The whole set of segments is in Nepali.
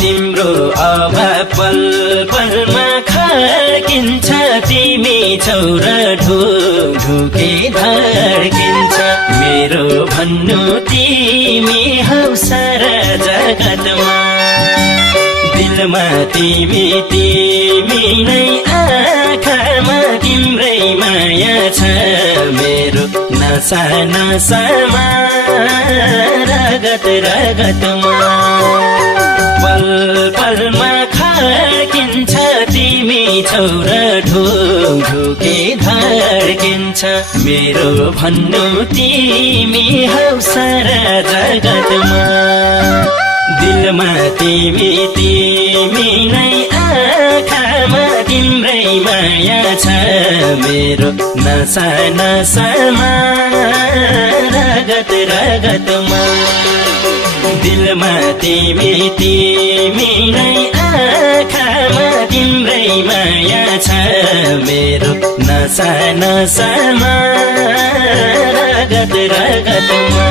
तिम्रो अभाव पल पलमा खड्किन्छ तिमी छौर ढुके धड्किन्छ मेरो भन्नु तिमी हौ सारा जगतमा दिलमा तिमी नै आँखामा तिम्रै माया छ मेरो नसा नसामा रगत रगतमा पल पलमा खड्किन्छ तिमी छौर ढुके धड्किन्छ मेरो भन्नु तिमी हौ सारा जगतमा दिलमा तिमी नै आँखामा तिम्रै माया छ मेरो नसा नसामा रगत रगतमा दिलमा तिमी नै आँखामा तिम्रै माया छ मेरो नसा नसामा रगत रगतमा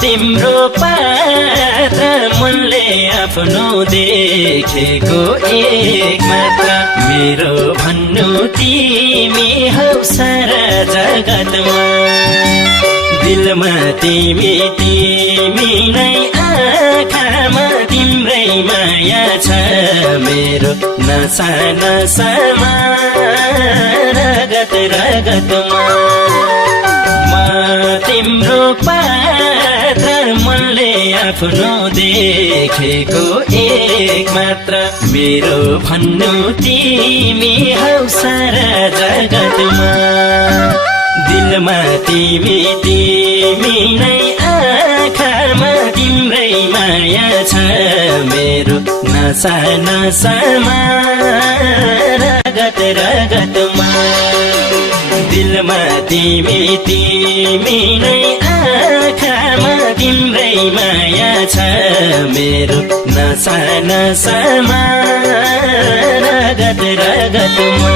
तिम्रो पात्र मनले आफ्नो देखेको एक मात्र मेरो भन्नु तिमी हौ सारा जगतमा दिलमा तिमी नै आँखामा तिम्रै माया छ मेरो नसा नसामा रगत रगतमा तिम्रो पात्र मनले आफ्नो देखेको एक मात्र मेरो भन्नु तिमी हौ सारा जगतमा दिलमा तिमी नै आँखामा तिम्रै माया छ मेरो नसा नसामा रगत रगतमा दिलमा तिमी नै आँखामा तिम्रै माया छ मेरो नसा नसामा रगत रगतमा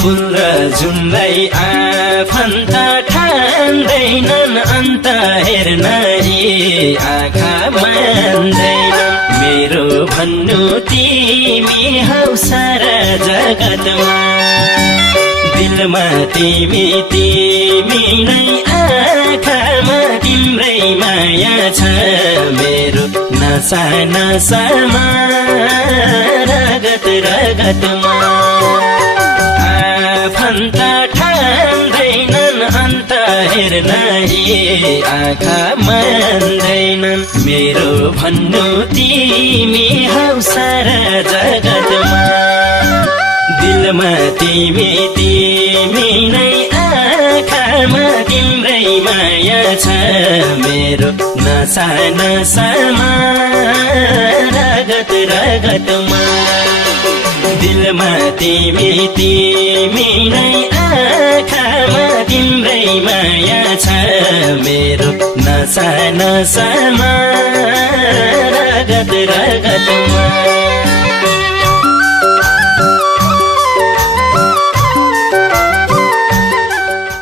फुल र जुनलाई आफन्त ठान्दैनन् अन्त हेर्न यी आँखा मान्दैनन् मेरो भन्नु तिमी हौ सारा जगतमा दिलमा तिमी तिमी नै आँखामा तिम्रै माया छ मेरो नसा नसामा रगत रगतमा आफन्त ठान्दैनन् अन्त हेर्न यी आँखा मान्दैनन् मेरो भन्नु तिमी हौ सारा जगतमा दिलमा तिमी तिमी नै आँखामा तिम्रै माया छ मेरो नसा नसामा रगत रगतमा दिलमा तिमी तिमी नै आँखामा तिम्रै माया छ मेरो नसा नसामा रगत रगतमा